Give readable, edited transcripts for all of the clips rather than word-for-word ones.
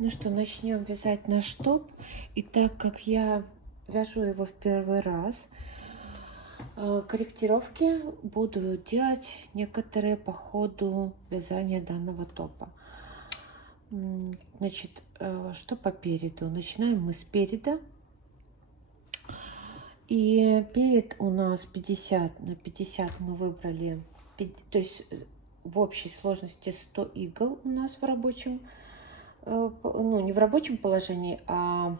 Ну что, начнем вязать наш топ. И так как я вяжу его в первый раз, корректировки буду делать некоторые по ходу вязания данного топа. Значит, что по переду? Начинаем мы с переда. И перед у нас 50 на 50 мы выбрали, то есть в общей сложности 100 игл у нас в рабочем, ну не в рабочем положении, а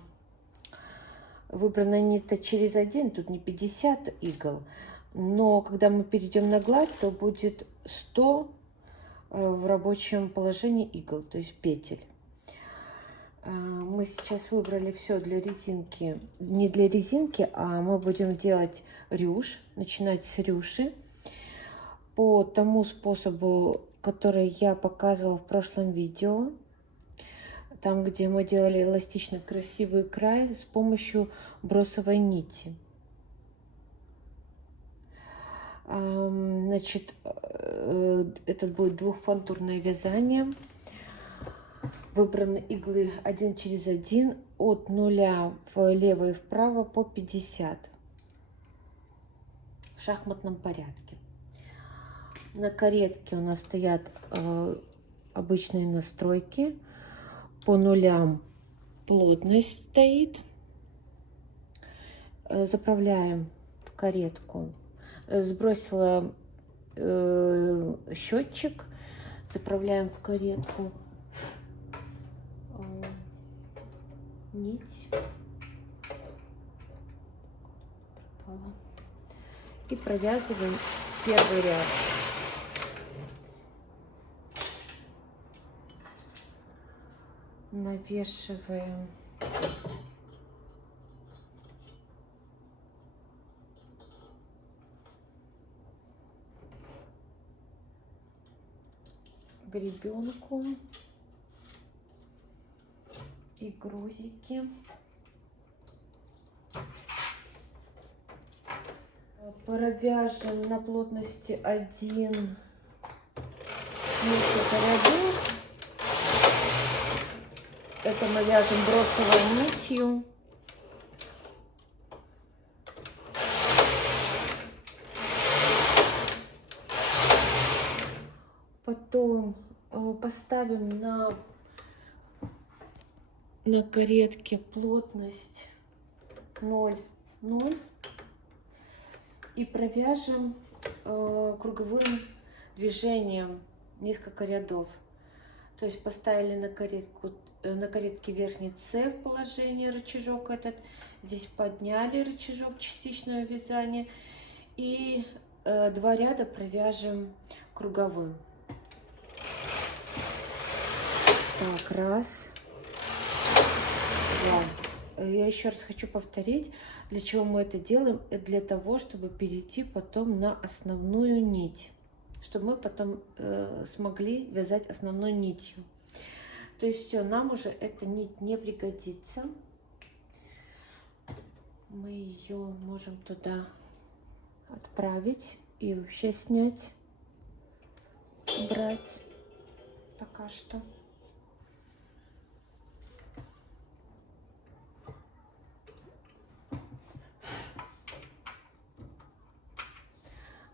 выбрано не-то через один, тут не 50 игл, но когда мы перейдем на гладь, то будет 100 в рабочем положении игл, то есть петель. Мы сейчас выбрали все для резинки, не для резинки, а мы будем делать рюш, начинать с рюши по тому способу, который я показывала в прошлом видео, там, где мы делали эластичный красивый край с помощью бросовой нити. Значит, это будет двухфантурное вязание. Выбраны иглы 1 через 1 от 0 влево и вправо по 50 в шахматном порядке. На каретке у нас стоят обычные настройки. По нулям плотность стоит. Заправляем в каретку. Сбросила счетчик. Заправляем в каретку нить. Пропала. И провязываем первый ряд. Навешиваем гребенку и грузики. Провяжем на плотности 1 несколько рядов. Это мы вяжем бросовой нитью. Потом поставим на каретке плотность 0,0 и провяжем круговым движением несколько рядов. То есть поставили на каретке верхний С в положении, рычажок этот. Здесь подняли рычажок частичного вязания. И 2 ряда провяжем круговым. Так, раз, два. Я еще раз хочу повторить, для чего мы это делаем. Это для того, чтобы перейти потом на основную нить. Чтобы мы потом смогли вязать основной нитью. То есть все, нам уже эта нить не пригодится. Мы ее можем туда отправить и вообще снять, брать пока что.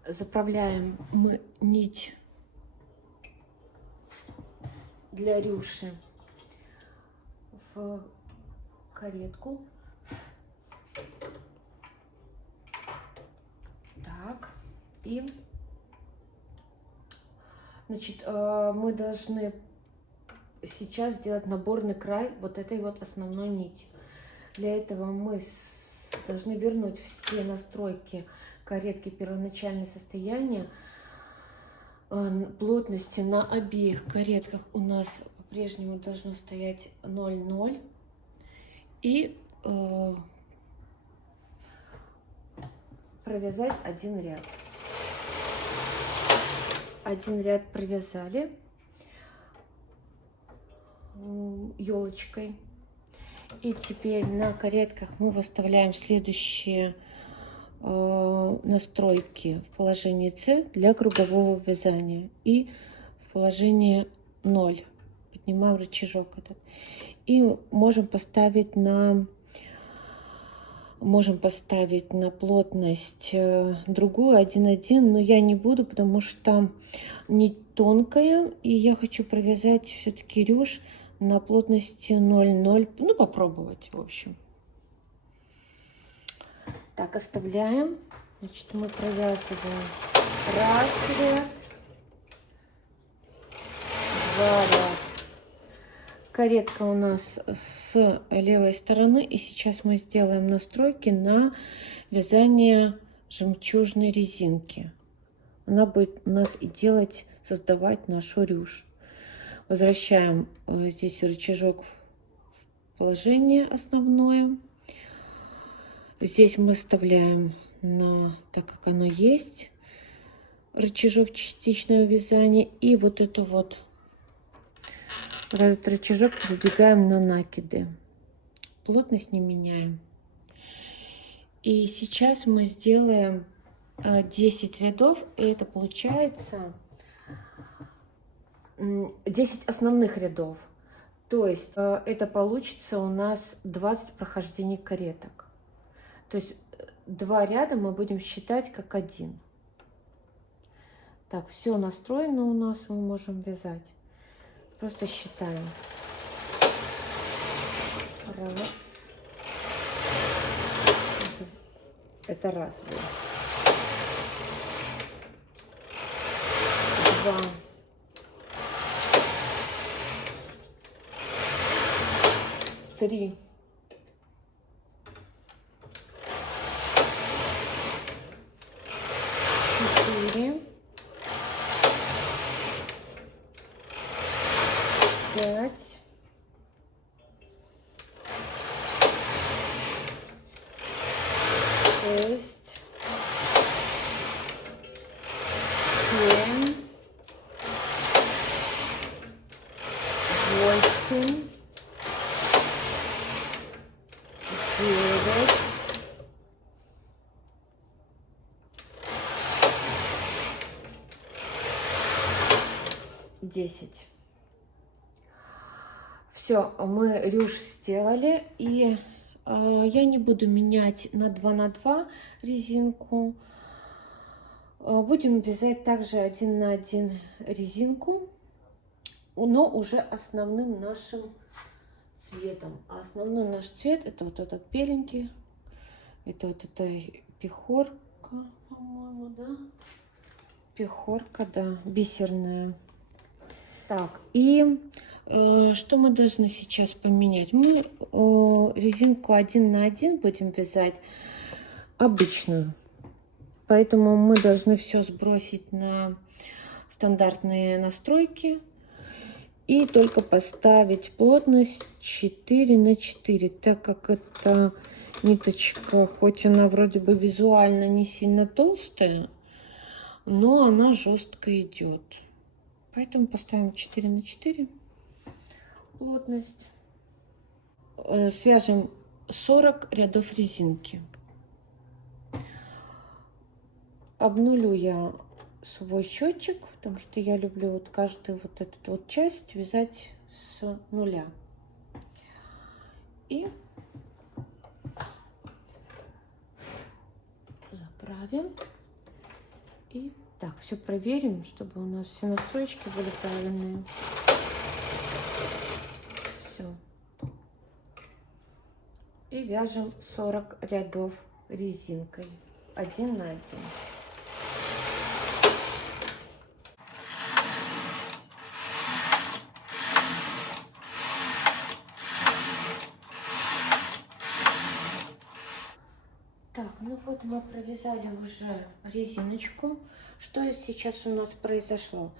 Заправляем мы нить для рюши в каретку. Так, и значит, мы должны сейчас сделать наборный край вот этой вот основной нитью. Для этого мы должны вернуть все настройки каретки первоначальное состояние. Плотности на обеих каретках у нас по-прежнему должно стоять 0,0 и провязать один ряд. Один ряд провязали елочкой. И теперь на каретках мы выставляем следующие настройки в положении С для кругового вязания и в положении 0 поднимаем рычажок этот. И можем поставить на плотность другую 1,1, но я не буду, потому что не тонкая, и я хочу провязать все-таки рюш на плотности 0,0, ну попробовать, в общем. Так, оставляем. Значит, мы провязываем раз ряд, два ряда. Каретка у нас с левой стороны, и сейчас мы сделаем настройки на вязание жемчужной резинки. Она будет у нас и создавать нашу рюш. Возвращаем здесь рычажок в положение основное. Здесь мы вставляем так как оно есть, рычажок частичного вязания, и вот этот рычажок передвигаем на накиды. Плотность не меняем. И сейчас мы сделаем 10 рядов, и это получается 10 основных рядов. То есть это получится у нас 20 прохождений кареток. То есть 2 ряда мы будем считать как один. Так, все настроено у нас, мы можем вязать. Просто считаем. Раз. Это раз будет. 2. 3. 4. 5. 6. 7. 8. 9. 10. Все, мы рюш сделали, и я не буду менять на 2 на 2 резинку. Будем вязать также 1 на 1 резинку, но уже основным нашим цветом. А основной наш цвет — это вот этот беленький, это вот эта пехорка, по-моему, да? Пехорка, да, бисерная. Так, и что мы должны сейчас поменять? Мы резинку 1 на 1 будем вязать обычную. Поэтому мы должны все сбросить на стандартные настройки и только поставить плотность 4 на 4, так как эта ниточка, хоть она вроде бы визуально не сильно толстая, но она жестко идет. Поэтому поставим 4 на 4 плотность. Свяжем 40 рядов резинки. Обнулю я свой счетчик, потому что я люблю вот каждую вот эту вот часть вязать с нуля. И заправим. И так, все проверим, чтобы у нас все настройки были правильные. Все. И вяжем 40 рядов резинкой 1 на 1. Так, ну вот мы провязали уже резиночку. Что сейчас у нас произошло?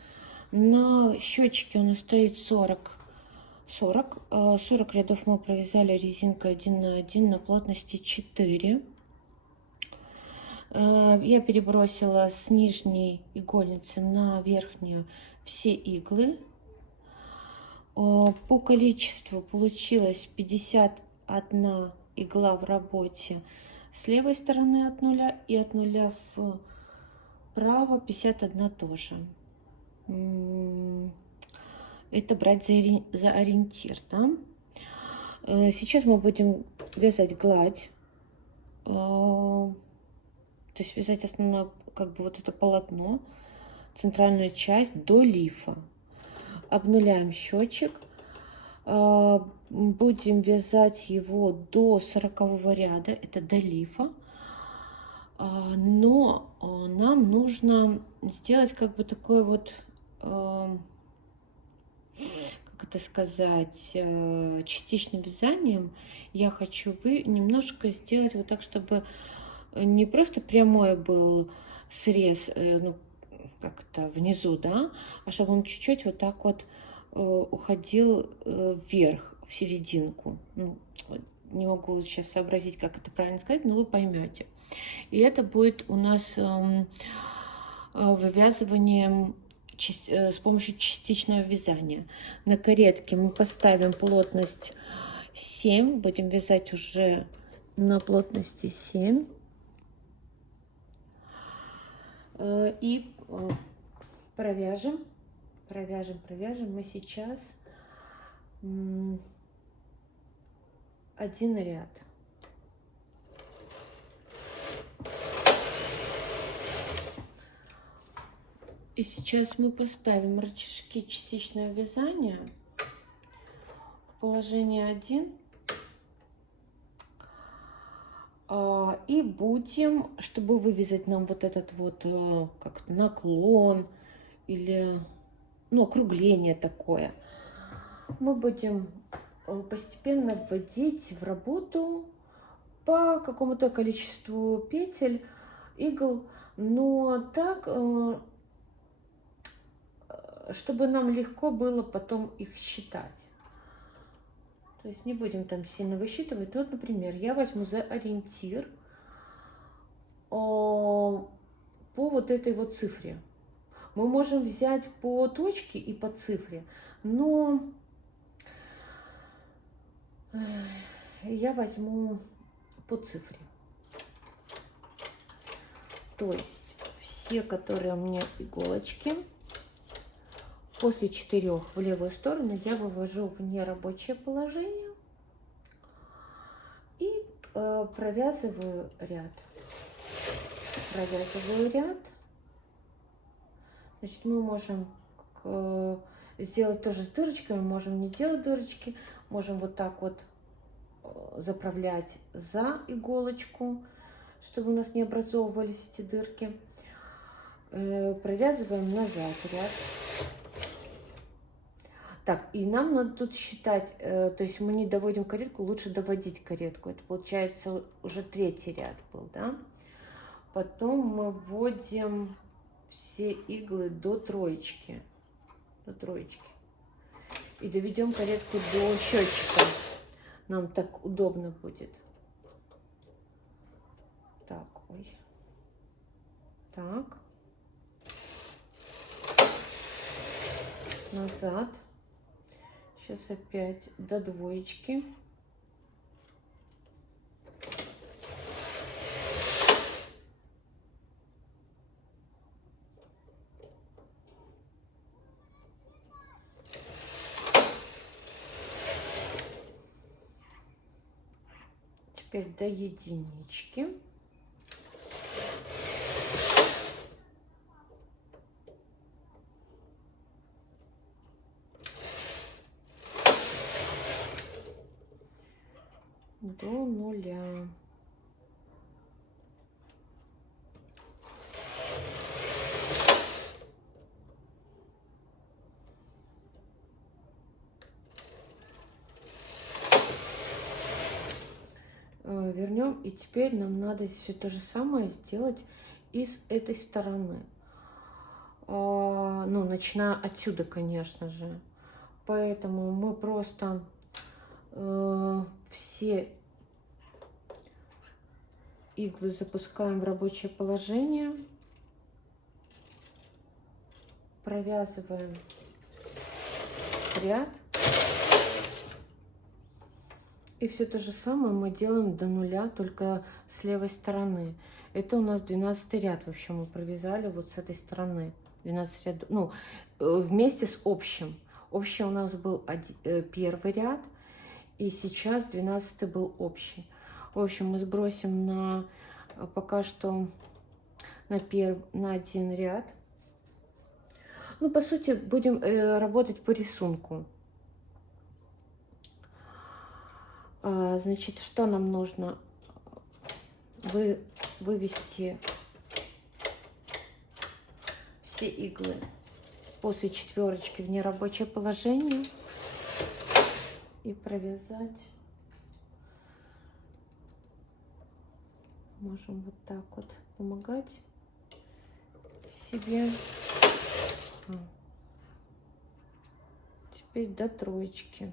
На счетчике у нас стоит 40 рядов мы провязали резинкой 1 на 1 на плотности 4. Я перебросила с нижней игольницы на верхнюю все иглы. По количеству получилось 51 игла в работе с левой стороны от нуля, и от нуля вправо 51 тоже. это брать за ориентир, да. Сейчас мы будем вязать гладь, то есть вязать основное, как бы вот это полотно, центральную часть до лифа. Обнуляем счетчик, будем вязать его до 40 ряда, это до лифа. Но нам нужно сделать как бы такой вот, как это сказать, частичным вязанием. Я хочу немножко сделать вот так, чтобы не просто прямой был срез, ну, как-то внизу, да, а чтобы он чуть-чуть вот так вот уходил вверх, в серединку. Ну, не могу сейчас сообразить, как это правильно сказать, но вы поймете. И это будет у нас вывязыванием с помощью частичного вязания. На каретке мы поставим плотность 7, будем вязать уже на плотности 7. И провяжем мы сейчас 1 ряд. И сейчас мы поставим рычажки частичного вязания в положение 1. И будем, чтобы вывязать нам вот этот вот как наклон или, ну, округление такое, мы будем постепенно вводить в работу по какому-то количеству петель, игл, но так, чтобы нам легко было потом их считать. То есть не будем там сильно высчитывать. Вот, например, я возьму за ориентир по вот этой вот цифре. Мы можем взять по точке и по цифре, но я возьму по цифре. То есть все, которые у меня иголочки, после 4 в левую сторону я вывожу в нерабочее положение и провязываю ряд. Значит, мы можем сделать тоже с дырочками, можем не делать дырочки, можем вот так вот заправлять за иголочку, чтобы у нас не образовывались эти дырки. Провязываем назад ряд. Так, и нам надо тут считать, то есть мы не доводим каретку, лучше доводить каретку. Это получается уже 3-й ряд был, да? Потом мы вводим все иглы до 3. И доведем каретку до счетчика. Нам так удобно будет. Так, ой. Так. Назад. Сейчас опять до 2. Теперь до 1. До 0. Вернем, и теперь нам надо все то же самое сделать и с этой стороны. Ну, начиная отсюда, конечно же. Поэтому мы просто все иглы запускаем в рабочее положение, провязываем ряд, и все то же самое мы делаем до 0, только с левой стороны. Это у нас 12 ряд вообще мы провязали вот с этой стороны. 12 рядов, ну, вместе с общим Общий у нас был первый ряд, и сейчас 12 был общий. В общем, мы сбросим на пока что на один ряд. Ну, по сути, будем работать по рисунку. Значит, что нам нужно? Вывести все иглы после четверочки в нерабочее положение и провязать. Можем вот так вот помогать себе. Теперь до троечки.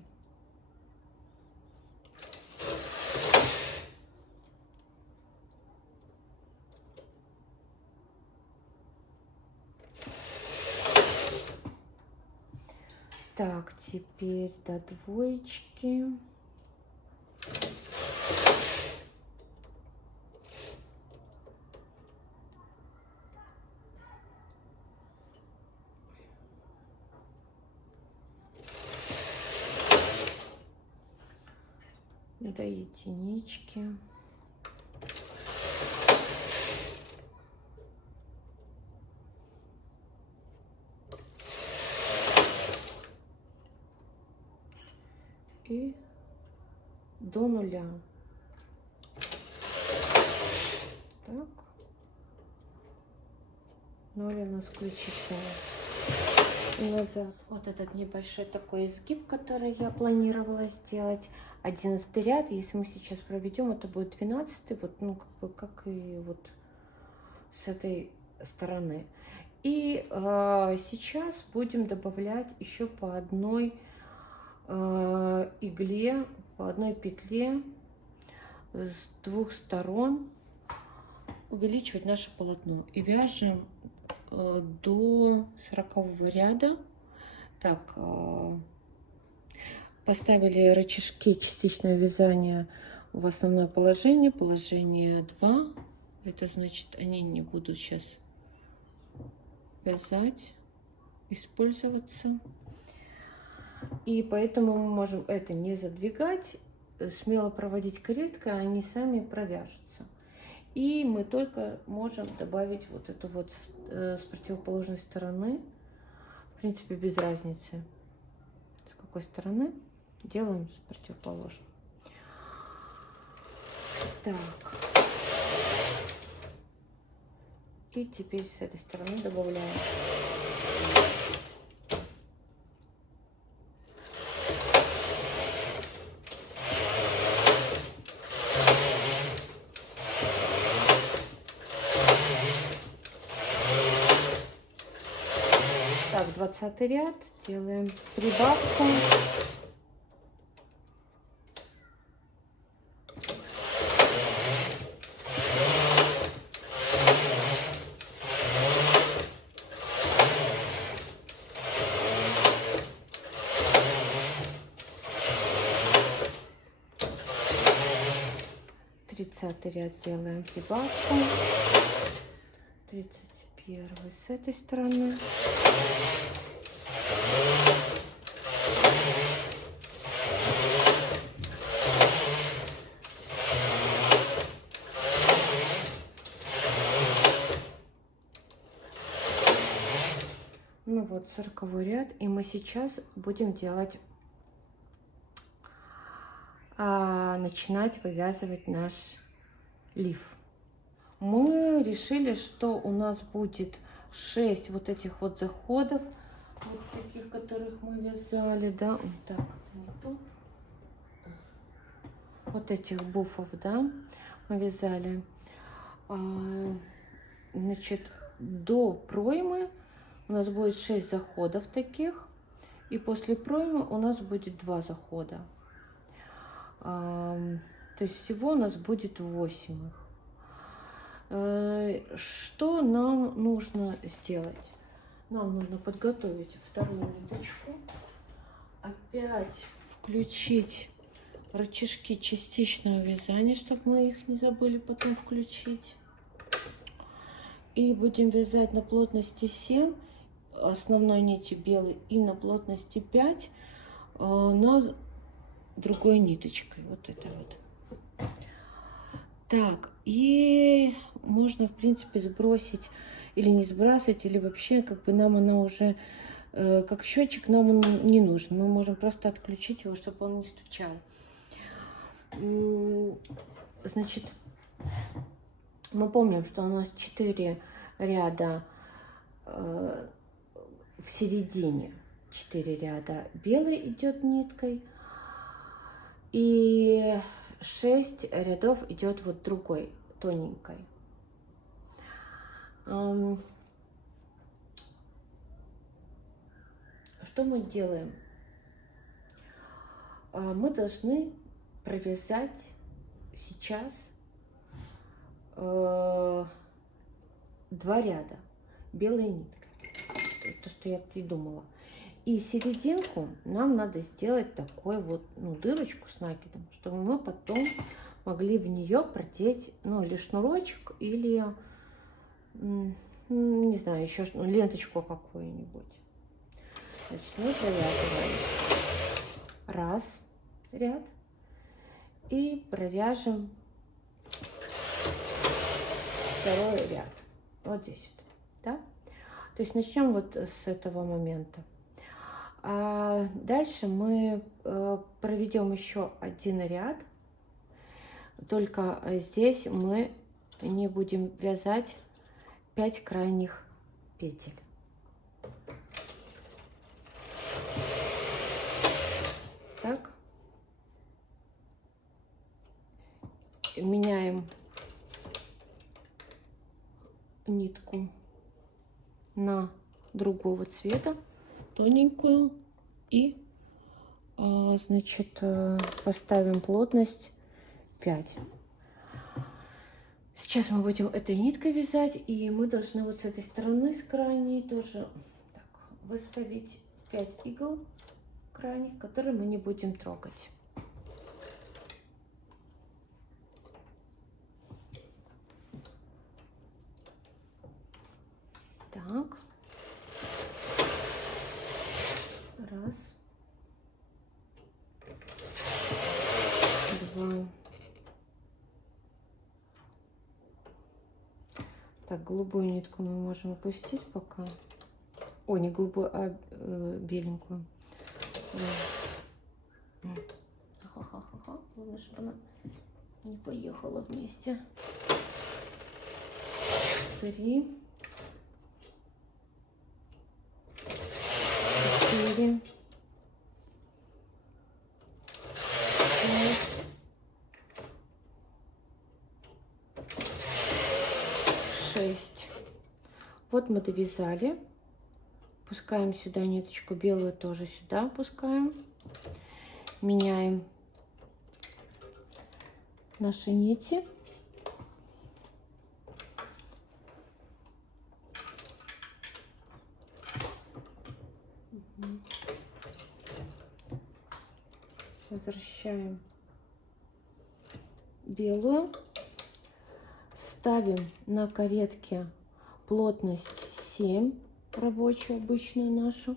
Так, теперь до двоечки. До единички. И до нуля. Так. Ноль у нас ключица. И назад. Вот этот небольшой такой изгиб, который я планировала сделать. 11 ряд. Если мы сейчас проведем, это будет 12. Вот, ну, как и вот с этой стороны. И сейчас будем добавлять еще по одной игле, по одной петле с двух сторон, увеличивать наше полотно. И вяжем до 40 ряда. Так, поставили рычажки частичное вязание в основное положение, положение 2. Это значит, они не будут сейчас вязать, использоваться. И поэтому мы можем это не задвигать, смело проводить кареткой, они сами провяжутся. И мы только можем добавить вот эту вот с противоположной стороны. В принципе, без разницы, с какой стороны. Делаем с противоположной. Так. И теперь с этой стороны добавляем. Так, 20 ряд, делаем прибавку. Ряд делаем прибавку. 31 с этой стороны. Ну вот 40 ряд, и мы сейчас будем делать, начинать вывязывать наш лиф. Мы решили, что у нас будет 6 вот этих вот заходов, вот таких, которых мы вязали, да, так, это не то, вот этих буфов, да, мы вязали, значит, до проймы у нас будет 6 заходов таких, и после проймы у нас будет 2 захода. То есть всего у нас будет 8 их. Что нам нужно сделать? Нам нужно подготовить вторую ниточку. Опять включить рычажки частичного вязания, чтобы мы их не забыли потом включить. И будем вязать на плотности 7 основной нити белой и на плотности 5, но другой ниточкой. Вот это вот. Так, и можно, в принципе, сбросить или не сбрасывать, или вообще, как бы нам она уже, как счетчик, нам он не нужен. Мы можем просто отключить его, чтобы он не стучал. Значит, мы помним, что у нас 4 ряда в середине, 4 ряда белой идет ниткой, и 6 рядов идет вот другой, тоненькой. Что мы делаем? Мы должны провязать сейчас 2 ряда белой ниткой. То, что я придумала. И серединку нам надо сделать такой вот, ну, дырочку с накидом, чтобы мы потом могли в нее продеть, ну, или шнурочек, или, не знаю, еще ленточку какую-нибудь. Значит, мы провязываем раз ряд и провяжем второй ряд. Вот здесь вот, да? То есть начнем вот с этого момента. А дальше мы проведем еще 1 ряд, только здесь мы не будем вязать 5 крайних петель. Так, меняем нитку на другого цвета, тоненькую, и значит, поставим плотность 5. Сейчас мы будем этой ниткой вязать, и мы должны вот с этой стороны, с крайней, тоже так, выставить 5 игл крайних, которые мы не будем трогать. Так, раз, 2. Так, голубую нитку мы можем опустить пока. О, не голубую, а беленькую. Ха-ха-ха-ха. Главное, чтобы она не поехала вместе. 3, 4, 5, 6. Вот мы довязали. Пускаем сюда ниточку белую, тоже сюда опускаем. Меняем наши нити. Возвращаем белую. Ставим на каретке плотность 7, рабочую, обычную нашу.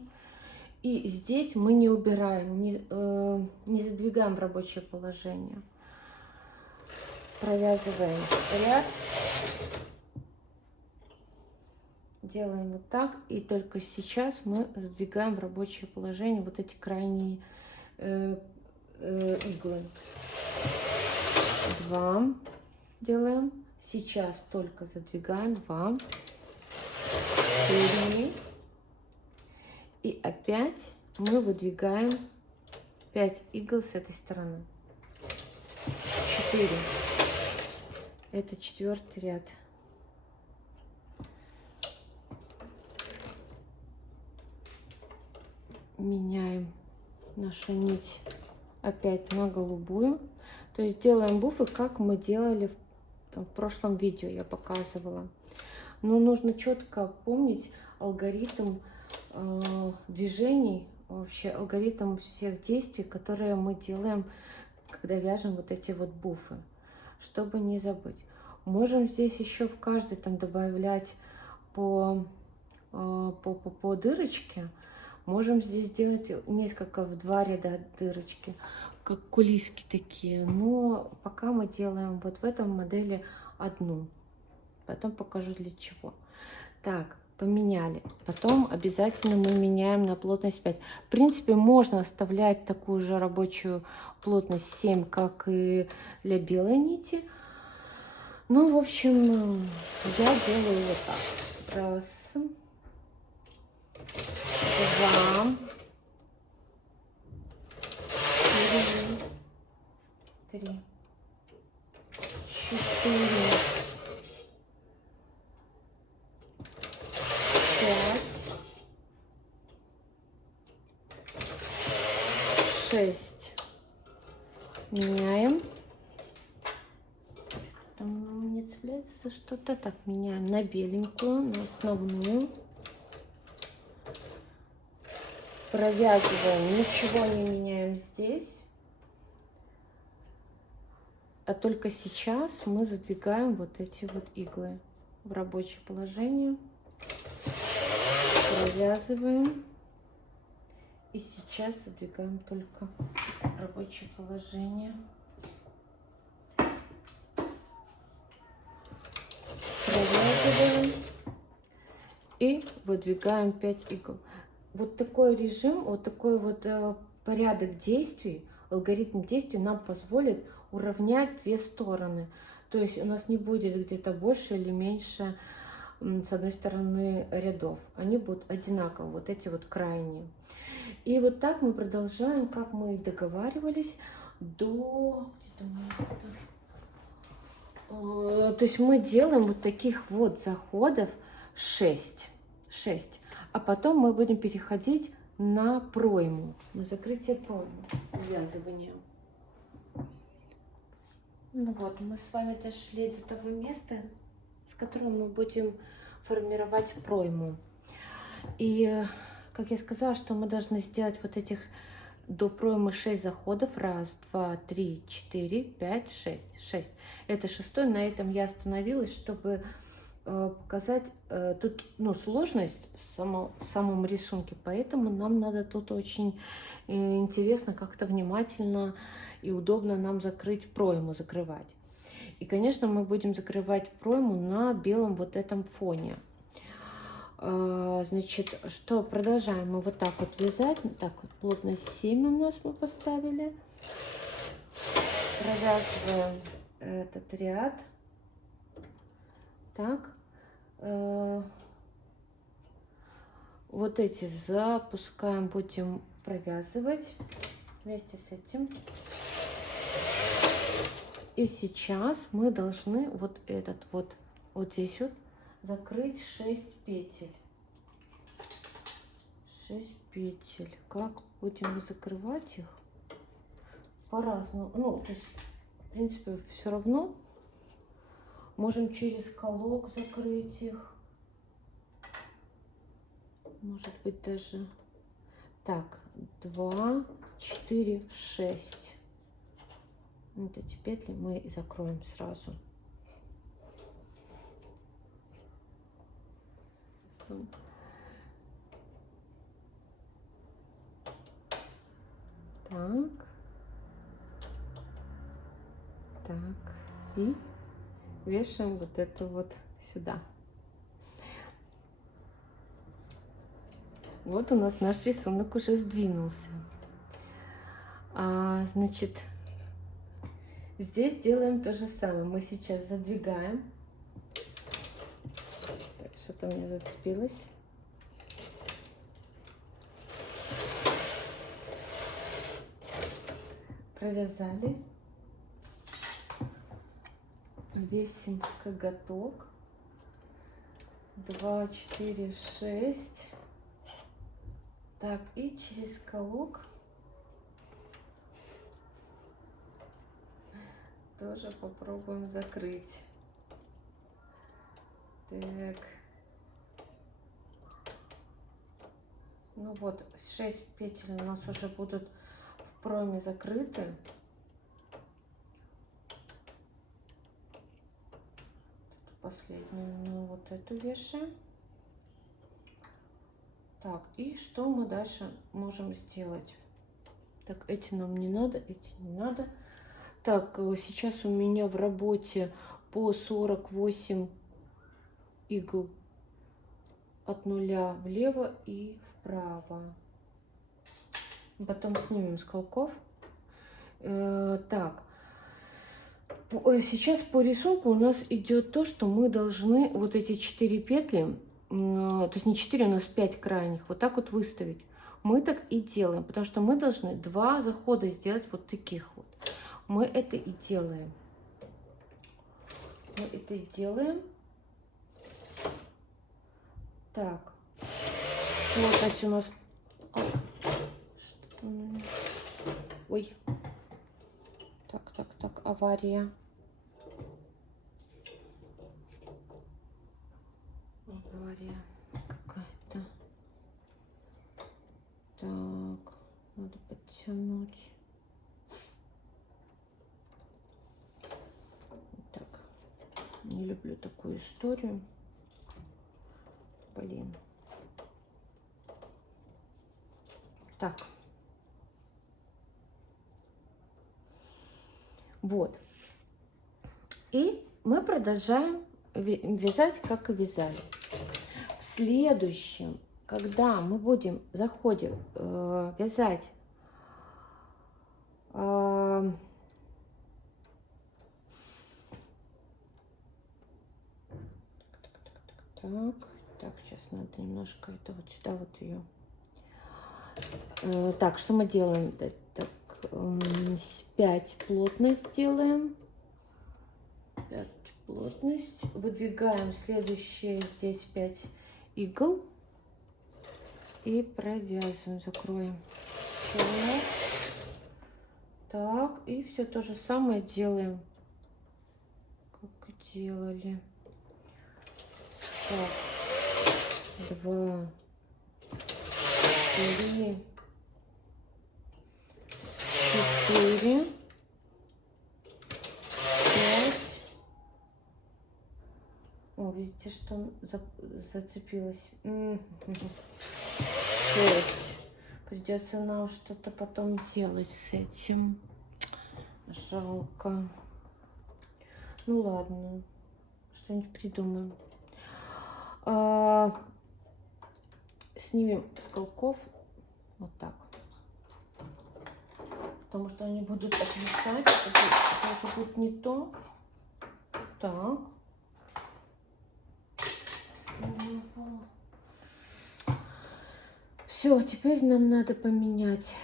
И здесь мы не убираем, не задвигаем в рабочее положение. Провязываем ряд. Делаем вот так. И только сейчас мы сдвигаем в рабочее положение вот эти крайние иглы. 2 делаем. Сейчас только задвигаем 2. 4. И опять мы выдвигаем 5 игл с этой стороны. 4. Это 4-й ряд. Меняем нашу нить опять на голубую. То есть делаем буфы, как мы делали в прошлом видео, я показывала. Но нужно четко помнить алгоритм движений, вообще алгоритм всех действий, которые мы делаем, когда вяжем вот эти вот буфы, чтобы не забыть. Можем здесь еще в каждый там добавлять по по дырочке. Можем здесь сделать несколько, в 2 ряда дырочки, как кулиски такие. Но пока мы делаем вот в этом модели одну. Потом покажу для чего. Так, поменяли. Потом обязательно мы меняем на плотность 5. В принципе, можно оставлять такую же рабочую плотность 7, как и для белой нити. Ну, в общем, я делаю вот так. Раз, два, три, четыре, 5, 6. Меняем. Там не цепляется за что-то. Так, меняем на беленькую, на основную. Провязываем, ничего не меняем здесь. А только сейчас мы задвигаем вот эти вот иглы в рабочее положение. Провязываем. И сейчас задвигаем только в рабочее положение. Провязываем. И выдвигаем 5 игл. Вот такой режим, вот такой вот порядок действий, алгоритм действий нам позволит уравнять 2 стороны. То есть у нас не будет где-то больше или меньше с одной стороны рядов. Они будут одинаковые, вот эти вот крайние. И вот так мы продолжаем, как мы и договаривались, до... То есть мы делаем вот таких вот заходов 6. А потом мы будем переходить на пройму, на закрытие проймы, увязывание. Ну вот, мы с вами дошли до того места, с которого мы будем формировать пройму. И, как я сказала, что мы должны сделать вот этих до проймы 6 заходов. 1, 2, 3, 4, 5, 6. 6. Это 6-й, на этом я остановилась, чтобы показать тут сложность в самом рисунке, поэтому нам надо тут очень интересно, как-то внимательно и удобно нам закрыть пройму, закрывать. И, конечно, мы будем закрывать пройму на белом вот этом фоне. Значит, что продолжаем мы вот так вот вязать. Так вот, плотность 7 у нас мы поставили. Провязываем этот ряд. Так. Вот эти запускаем, будем провязывать вместе с этим. И сейчас мы должны вот этот вот здесь вот закрыть 6 петель. 6 петель. Как будем закрывать их? По-разному. Ну, то есть, в принципе, все равно. Можем через колок закрыть их. Может быть, даже... Так, 2, 4, 6. Вот эти петли мы и закроем сразу. Так. Так. И вешаем вот это вот сюда. Вот у нас наш рисунок уже сдвинулся. Значит, здесь делаем то же самое. Мы сейчас задвигаем. Что-то у меня зацепилось. Провязали. Весим коготок. 2, 4, 6. Так, и через колок тоже попробуем закрыть. Так. Ну вот, 6 петель у нас уже будут в пройме закрыты. Последнюю, ну вот эту вешаем. Так, и что мы дальше можем сделать? Так, эти нам не надо, эти не надо. Так, сейчас у меня в работе по 48 игл от нуля влево и вправо. Потом снимем с колков. Так, сейчас по рисунку у нас идет то, что мы должны вот эти 4 петли, то есть не 4, у нас 5 крайних, вот так вот выставить. Мы так и делаем, потому что мы должны 2 захода сделать вот таких вот. Мы это и делаем. Мы это и делаем. Так. Вот здесь у нас... Ой. Так, авария. Авария какая-то. Так, надо подтянуть. Так, не люблю такую историю. Блин. Так. Вот. И мы продолжаем вязать, как и вязали. В следующем, когда мы заходим вязать так, сейчас надо немножко это вот сюда вот ее. Так, что мы делаем? Так, 5 плотность делаем. 5 плотность. Выдвигаем следующее, здесь 5 игл. И провязываем, закроем. Так, и все то же самое делаем, как делали. Так, 2, 3, 4, 5. О, видите, что он зацепилось. 6. Придется нам что-то потом делать с этим. Жалко. Ну ладно, что-нибудь придумаем. Снимем с колков вот так, потому что они будут отвисать. Это уже будет не то. Так. Все, теперь нам надо поменять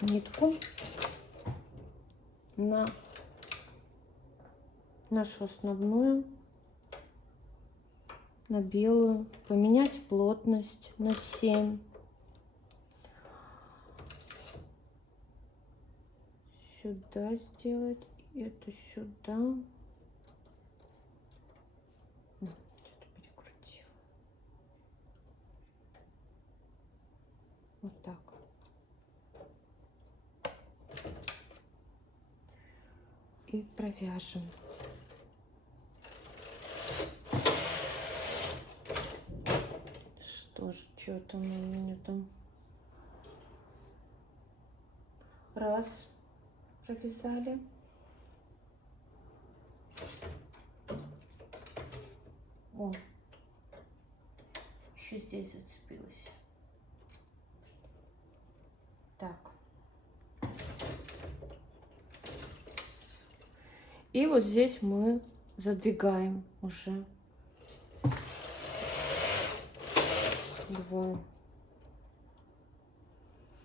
нитку на нашу основную, на белую, поменять плотность на 7. Сюда сделать, эту сюда. Что-то перекрутила. Вот так. И провяжем. Что ж, что-то у меня там. Раз, провязали. О, еще здесь зацепилась. Так. И вот здесь мы задвигаем уже 2.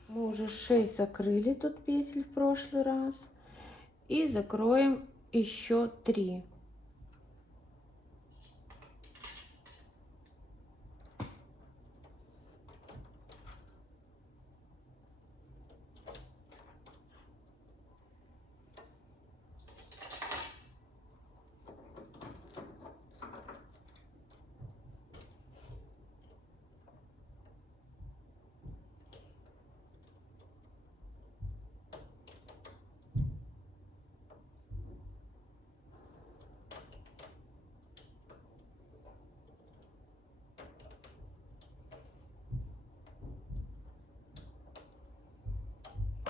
Мы уже 6 закрыли тут петель в прошлый раз. И закроем еще 3.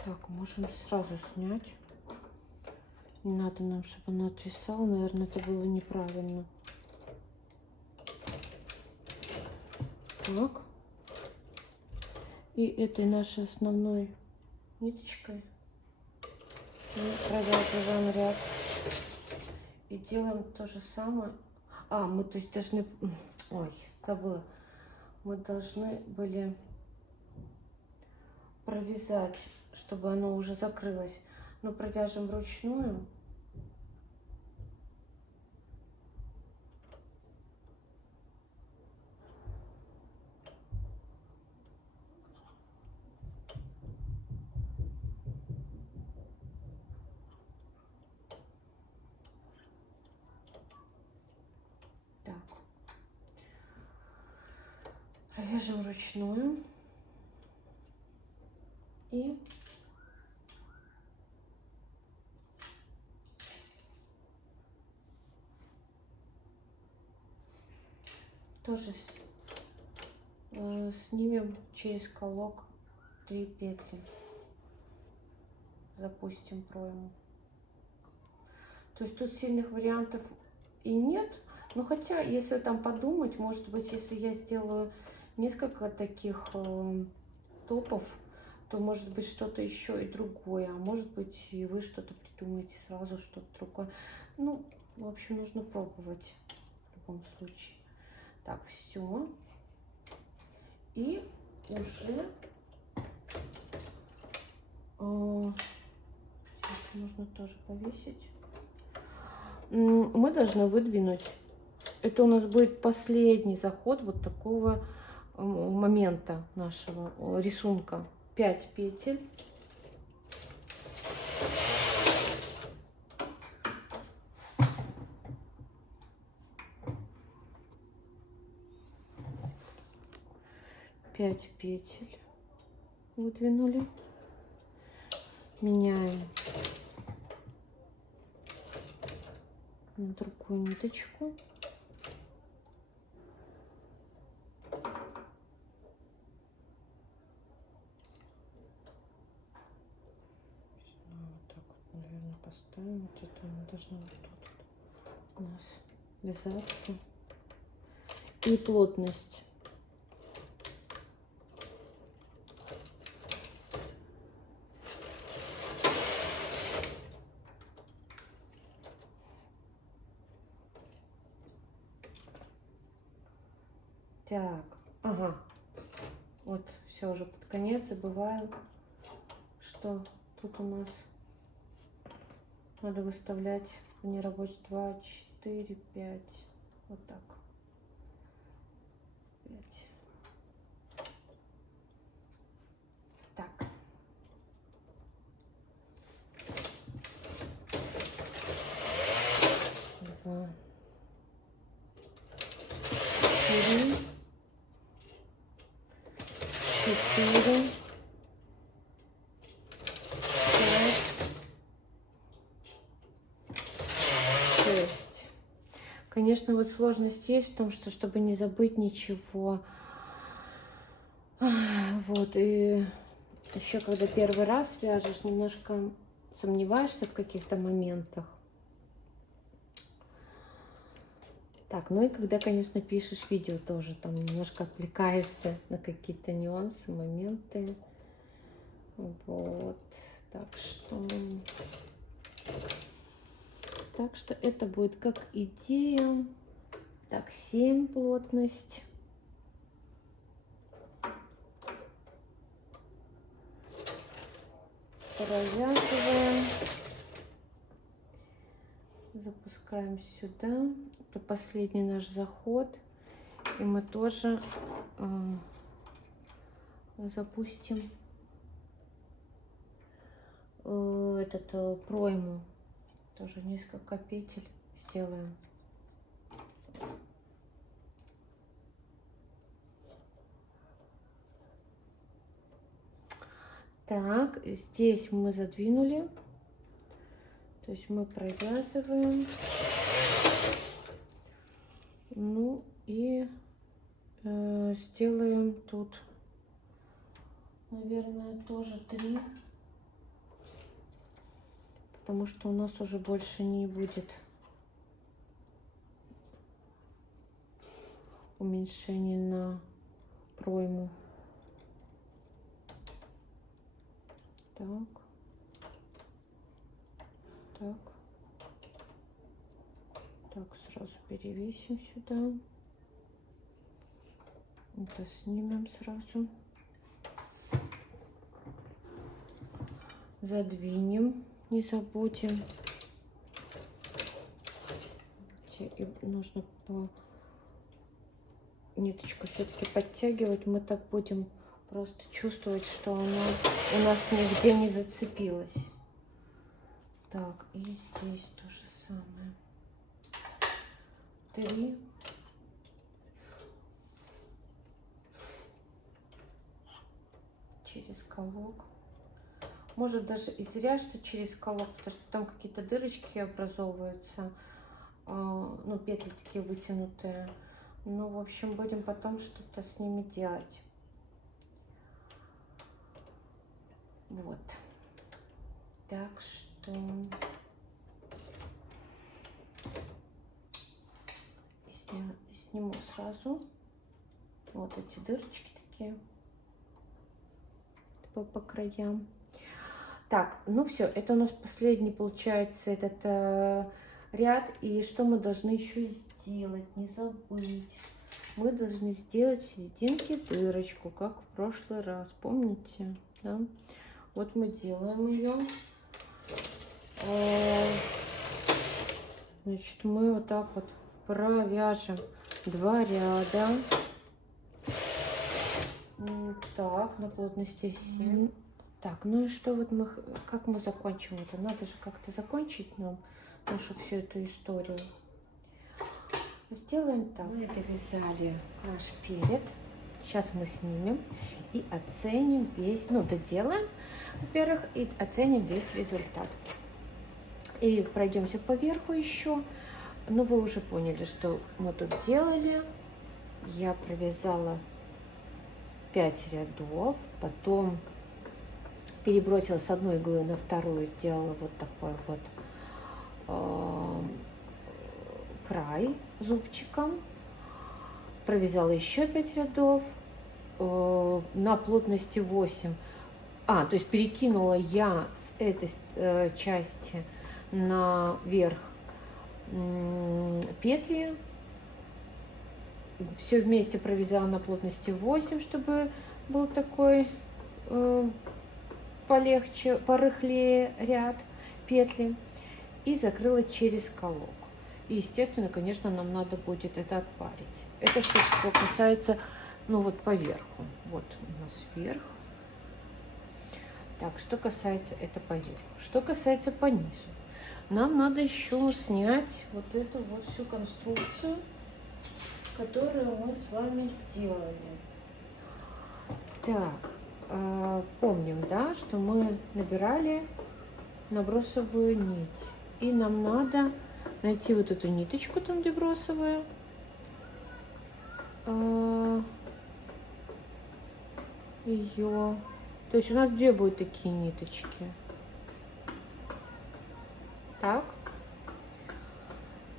Так, можем сразу снять. Не надо нам, чтобы она отвисала. Наверное, это было неправильно. Так. И этой нашей основной ниточкой мы продолжаем ряд. И делаем то же самое. Мы то есть должны... Ой, забыла. Мы должны были провязать, чтобы оно уже закрылось. Но провяжем вручную. Так. Провяжем вручную. И тоже снимем через колок 3 петли, запустим пройму. То есть тут сильных вариантов и нет, но хотя если там подумать, может быть, если я сделаю несколько таких топов, то может быть что-то еще и другое, а может быть и вы что-то придумаете сразу, что-то другое. Ну, в общем, нужно пробовать в любом случае. Так, все. И уже нужно тоже повесить. Мы должны выдвинуть. Это у нас будет последний заход вот такого момента нашего рисунка. 5 петель. Пять петель выдвинули. Меняем на другую ниточку. Вот так вот, наверное, поставим. Где-то она должна вот тут у нас вязаться. И плотность. Так, ага, вот все уже под конец, забываю, что тут у нас надо выставлять в нерабочий 2, 4, 5, вот так, 5. Так. Два. 3. 4, 5, 6. Конечно, вот сложность есть в том, что чтобы не забыть ничего. Вот, и еще когда первый раз вяжешь, немножко сомневаешься в каких-то моментах. Так, ну и когда, конечно, пишешь видео, тоже там немножко отвлекаешься на какие-то нюансы, моменты. Вот, так что это будет как идея. Так, 7 плотность. Провязываем. Запускаем сюда. Это последний наш заход. И мы тоже запустим пройму. Тоже несколько петель сделаем. Так, здесь мы задвинули. То есть мы провязываем. Ну и сделаем тут, наверное, тоже 3 потому что у нас уже больше не будет уменьшения на пройму. Так. Так. Так, сразу перевесим сюда. Это снимем сразу. Задвинем, не забудем. И нужно ниточку все-таки подтягивать. Мы так будем просто чувствовать, что у нас нигде не зацепилось. Так, и здесь то же самое. 3. Через колок. Может даже и зря, что через колок, потому что там какие-то дырочки образовываются. Ну, петли такие вытянутые. Ну, в общем, будем потом что-то с ними делать. Вот. Так что сниму сразу вот эти дырочки такие по краям. Так, ну все, это у нас последний получается этот ряд. И что мы должны еще сделать? Не забыть. Мы должны сделать в серединке дырочку, как в прошлый раз. Помните? Да? Вот мы делаем ее. Значит, мы вот так вот провяжем 2 ряда. Так, на плотности 7. Так, ну и что вот как мы закончим это? Надо же как-то закончить нам нашу всю эту историю. Сделаем так. Мы довязали наш перед. Сейчас мы снимем и оценим весь, ну, доделаем, во-первых, и оценим весь результат. И пройдемся по верху еще. Ну, вы уже поняли, что мы тут делали. Я провязала 5 рядов, потом перебросила с одной иглы на вторую, сделала вот такой вот край зубчиком, провязала еще 5 рядов на плотности 8. То есть перекинула я с этой части наверх петли, все вместе провязала на плотности 8, чтобы был такой полегче, порыхлее ряд петли, и закрыла через колок. И, естественно, конечно, нам надо будет это отпарить. Это что касается, ну вот по верху. Вот у нас вверх. Так, что касается это по верху. Что касается по низу, нам надо еще снять вот эту вот всю конструкцию, которую мы с вами сделали. Так, помним, да, что мы набирали набросовую нить. И нам надо найти вот эту ниточку там, где бросовая. Ее. То есть у нас 2 будут такие ниточки. Так.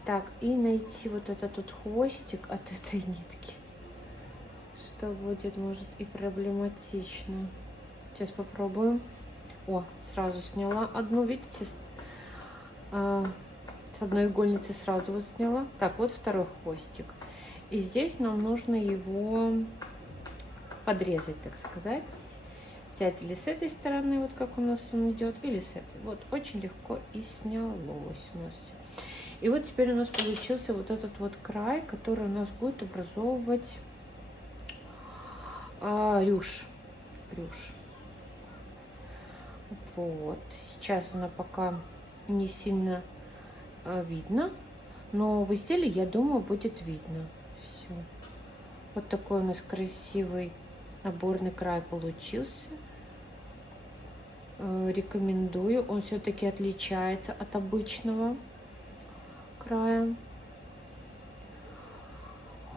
Так, и найти вот этот вот хвостик от этой нитки. Что будет, может, и проблематично. Сейчас попробуем. О, сразу сняла одну, видите? С одной игольницы сразу вот сняла. Так, вот второй хвостик. И здесь нам нужно его подрезать, так сказать. Взять или с этой стороны, вот как у нас он идет, или с этой. Вот, очень легко и снялось у нас все. И вот теперь у нас получился вот этот вот край, который у нас будет образовывать рюш. Вот. Сейчас она пока не сильно видно, но в изделии, я думаю, будет видно. Все. Вот такой у нас красивый наборный край получился. Рекомендую. Он все-таки отличается от обычного края.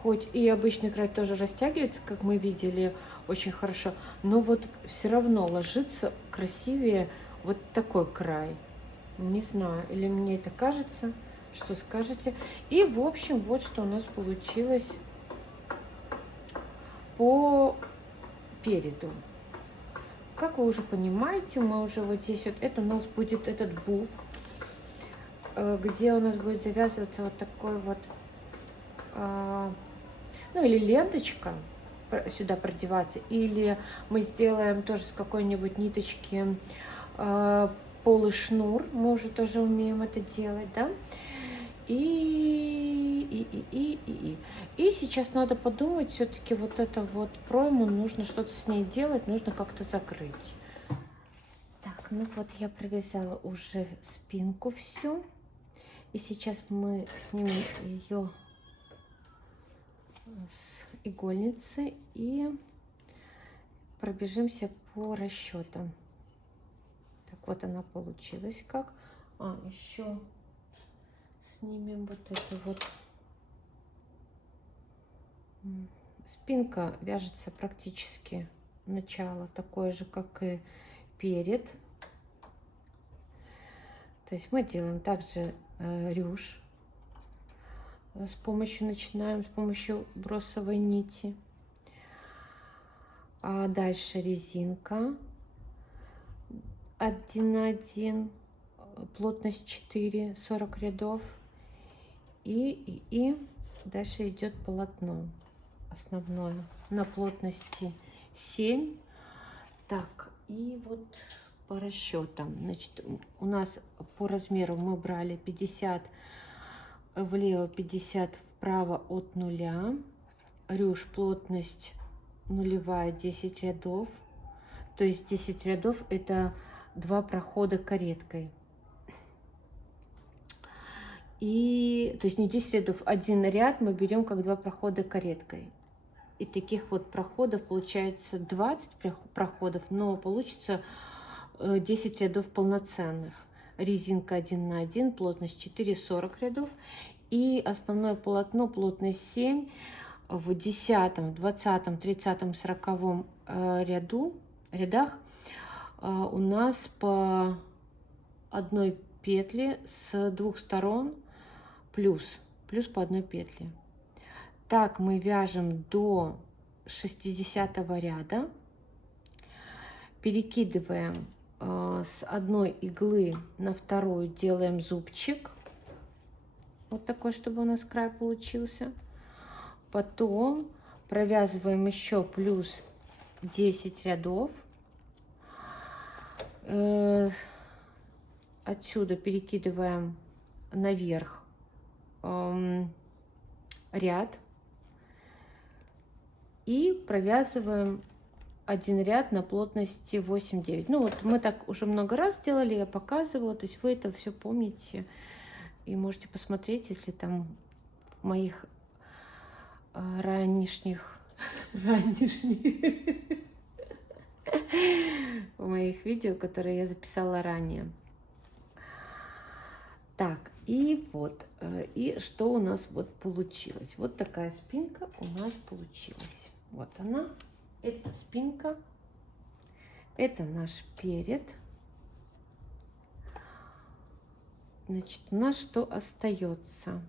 Хоть и обычный край тоже растягивается, как мы видели, очень хорошо, но вот все равно ложится красивее вот такой край. Не знаю, или мне это кажется, что скажете. И, в общем, вот что у нас получилось по переду. Как вы уже понимаете, мы уже вот здесь вот, это у нас будет этот буф, где у нас будет завязываться вот такой вот, ну или ленточка сюда продеваться, или мы сделаем тоже с какой-нибудь ниточки полый шнур, мы уже тоже умеем это делать, да. И сейчас надо подумать, все-таки вот это вот пройму, нужно что-то с ней делать, нужно как-то закрыть. Так, ну вот я провязала уже спинку всю. И сейчас мы снимем ее с игольницы и пробежимся по расчетам. Так, вот она получилась как. Еще снимем вот эту вот. Спинка вяжется практически начало такое же, как и перед. То есть мы делаем также рюш. Начинаем с помощью бросовой нити. А дальше резинка 1 на 1, плотность 4, 40 рядов. И дальше идет полотно основное на плотности 7. Так, и вот по расчетам, значит, у нас по размеру мы брали 50 влево, 50 вправо от нуля. Рюш, плотность нулевая, 10 рядов. То есть 10 рядов это 2 прохода кареткой. И то есть не 10 рядов, один ряд мы берем как 2 прохода кареткой. И таких вот проходов получается 20 проходов, но получится 10 рядов полноценных. Резинка 1 на 1, плотность 4, 40 рядов. И основное полотно, плотность 7. В 10, 20, 30, 40 рядах у нас по одной петле с 2 сторон плюс по одной петле. Так мы вяжем до 60 ряда, перекидываем с одной иглы на вторую, делаем зубчик, вот такой, чтобы у нас край получился. Потом провязываем еще плюс 10 рядов. Отсюда перекидываем наверх ряд и провязываем один ряд на плотности 8-9. Ну вот мы так уже много раз делали, я показывала, то есть вы это все помните и можете посмотреть, если там в моих ранешних в моих видео, которые я записала ранее. Так, и вот, и что у нас вот получилось. Вот такая спинка у нас получилась. Вот она, это спинка, это наш перед. Значит, у нас что остается?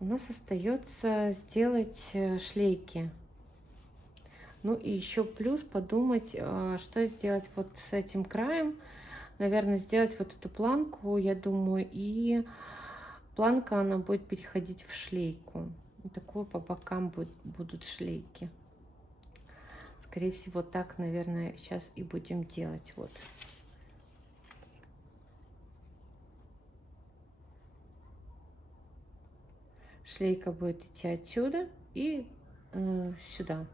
У нас остается сделать шлейки. Ну и еще плюс подумать, что сделать вот с этим краем. Наверное, сделать вот эту планку, я думаю, и планка, она будет переходить в шлейку. И такую по бокам будут шлейки. Скорее всего, так, наверное, сейчас и будем делать. Вот. Шлейка будет идти отсюда и сюда.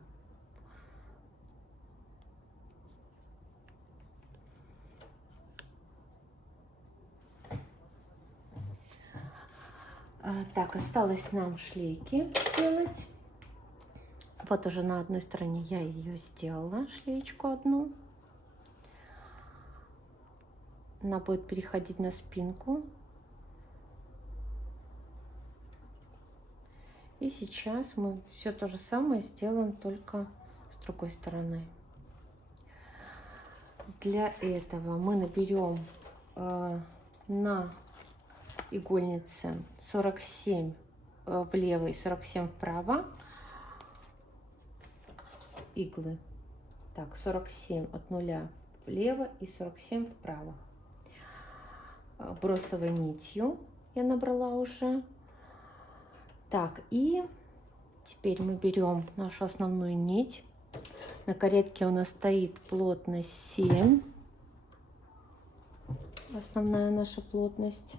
Так, осталось нам шлейки делать. Вот уже на одной стороне я ее сделала, шлеечку одну. Она будет переходить на спинку. И сейчас мы все то же самое сделаем, только с другой стороны. для этого мы наберем на игольнице 47 влево и 47 вправо иглы. Так, 47 от нуля влево и 47 вправо. Бросовой нитью я набрала уже. Так, и теперь мы берем нашу основную нить. На каретке у нас стоит плотность 7. Основная наша плотность.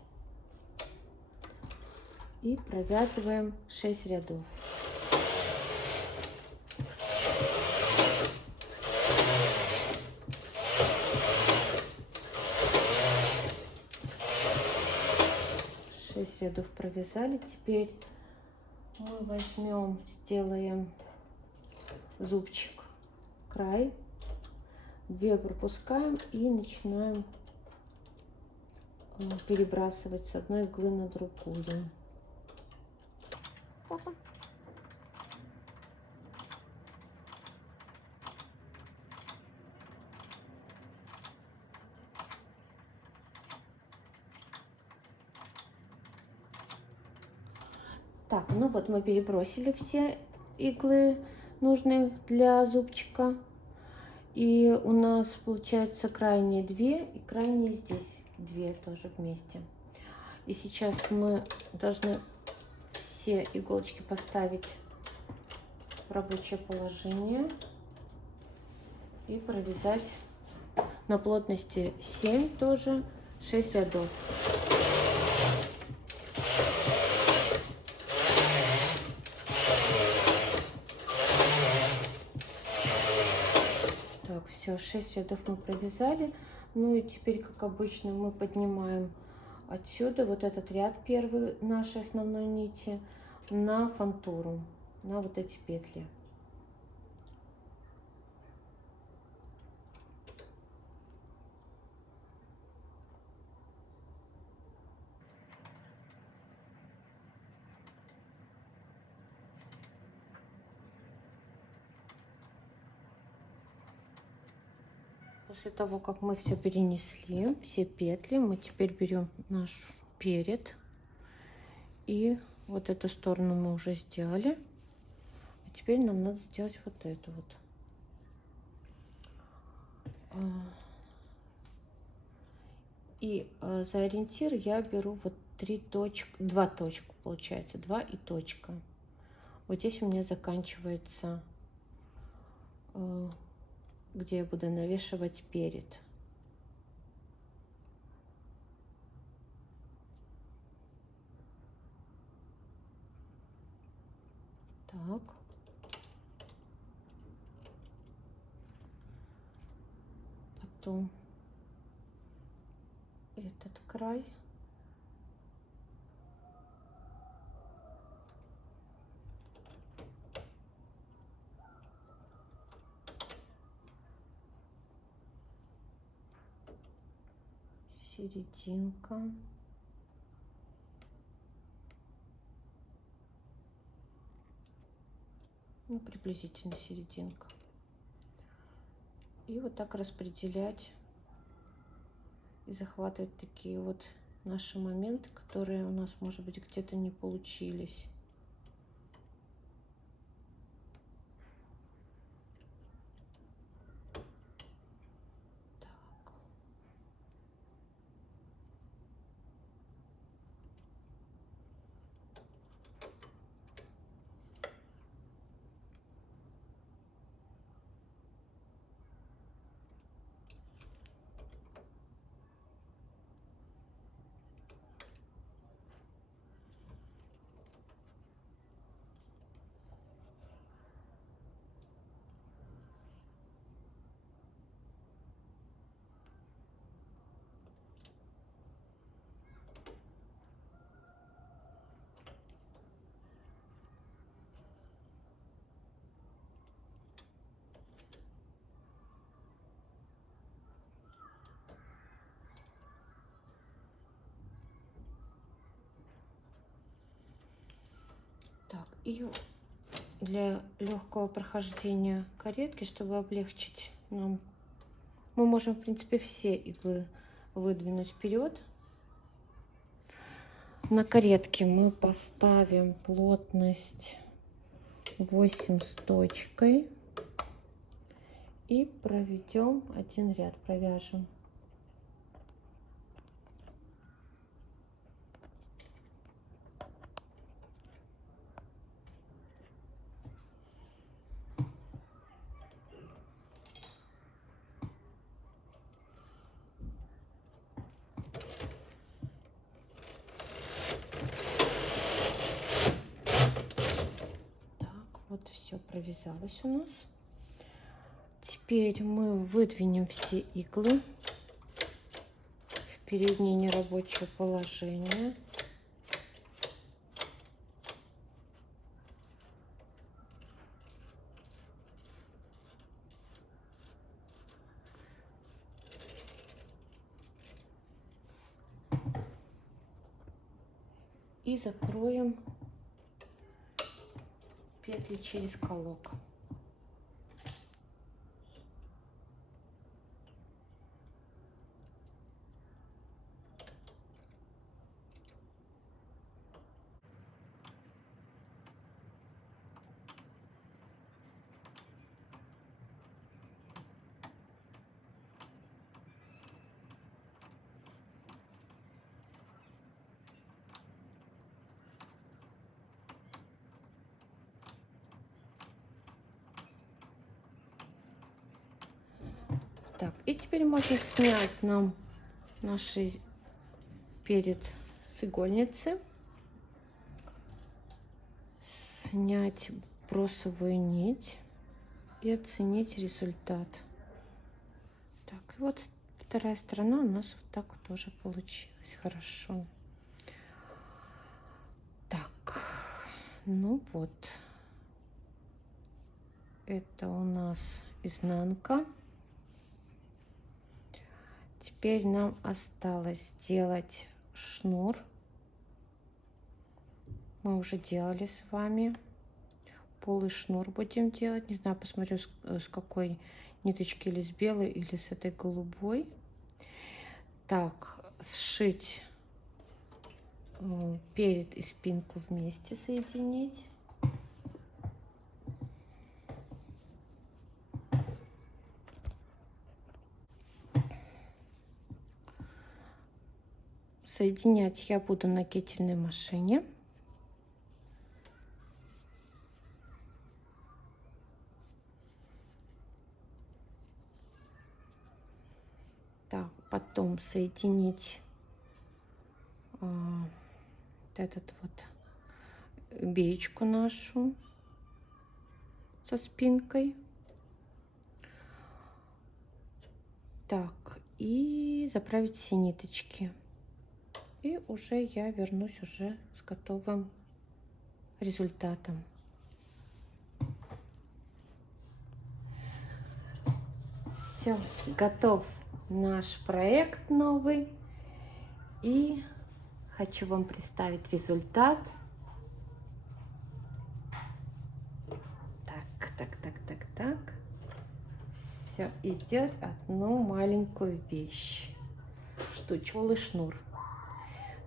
И провязываем 6 рядов. Рядов провязали. Теперь мы возьмем, сделаем зубчик, край, 2 пропускаем и начинаем перебрасывать с одной иглы на другую. Так, ну вот мы перебросили все иглы, нужные для зубчика. И у нас получается крайние 2 и крайние здесь 2 тоже вместе. И сейчас мы должны все иголочки поставить в рабочее положение и провязать на плотности 7 тоже 6 рядов. Так, все, 6 рядов мы провязали. Ну и теперь, как обычно, мы поднимаем отсюда вот этот ряд первый нашей основной нити на фантуру, на вот эти петли. После того, как мы все перенесли, все петли, мы теперь берем наш перед. И вот эту сторону мы уже сделали. А теперь нам надо сделать вот эту вот. И за ориентир я беру вот 2 точка, получается, 2 и точка. Вот здесь у меня заканчивается, где я буду навешивать перед. Так. Потом этот край. Серединка. Ну, приблизительно серединка. И вот так распределять и захватывать такие вот наши моменты, которые у нас, может быть, где-то не получились. Так, и для легкого прохождения каретки, чтобы облегчить нам Мы можем, в принципе, все иглы выдвинуть вперед. На каретке мы поставим плотность 8 с точкой и проведем один ряд, провяжем. Вот все провязалось у нас. Теперь мы выдвинем все иглы в переднее нерабочее положение. И закроем петли через колок. Так, и теперь можно снять нам наши перед с игольницы, снять бросовую нить и оценить результат. Так, и вот вторая сторона у нас вот так вот тоже получилась хорошо. Так, ну вот, это у нас изнанка. Теперь нам осталось сделать шнур. Мы уже делали с вами. Полый шнур будем делать. Не знаю, посмотрю, с какой ниточки, или с белой, или с этой голубой. Так, сшить перед и спинку вместе соединить. Соединять я буду на кительной машине. Так, потом соединить вот этот вот беечку нашу со спинкой. Так, и заправить все ниточки. И уже я вернусь уже с готовым результатом. Все, готов наш проект новый. И хочу вам представить результат. Так. Все, и сделать одну маленькую вещь. Штучку, шнур.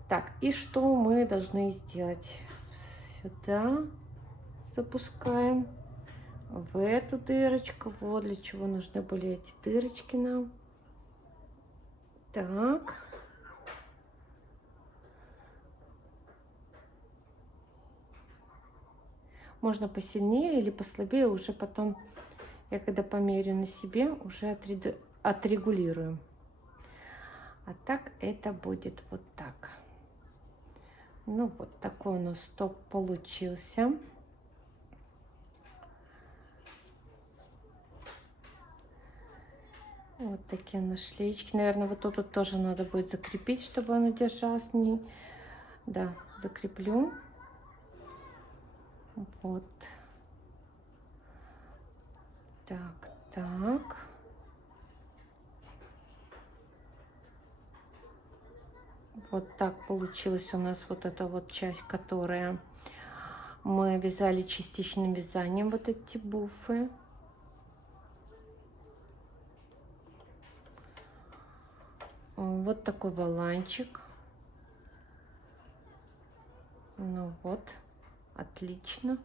Так, и что мы должны сделать? Сюда запускаем, в эту дырочку. Вот для чего нужны были эти дырочки нам. Так. Можно посильнее или послабее, уже потом, я когда померю на себе, уже отрегулируем. А так это будет вот так. Ну вот такой у нас топ получился. Вот такие нашлеечки. Наверное, вот тут тоже надо будет закрепить, чтобы оно держалось. Да, закреплю. Вот. Так. Вот так получилась у нас вот эта вот часть, которая мы вязали частичным вязанием, вот эти буфы. Вот такой воланчик. Ну вот, отлично.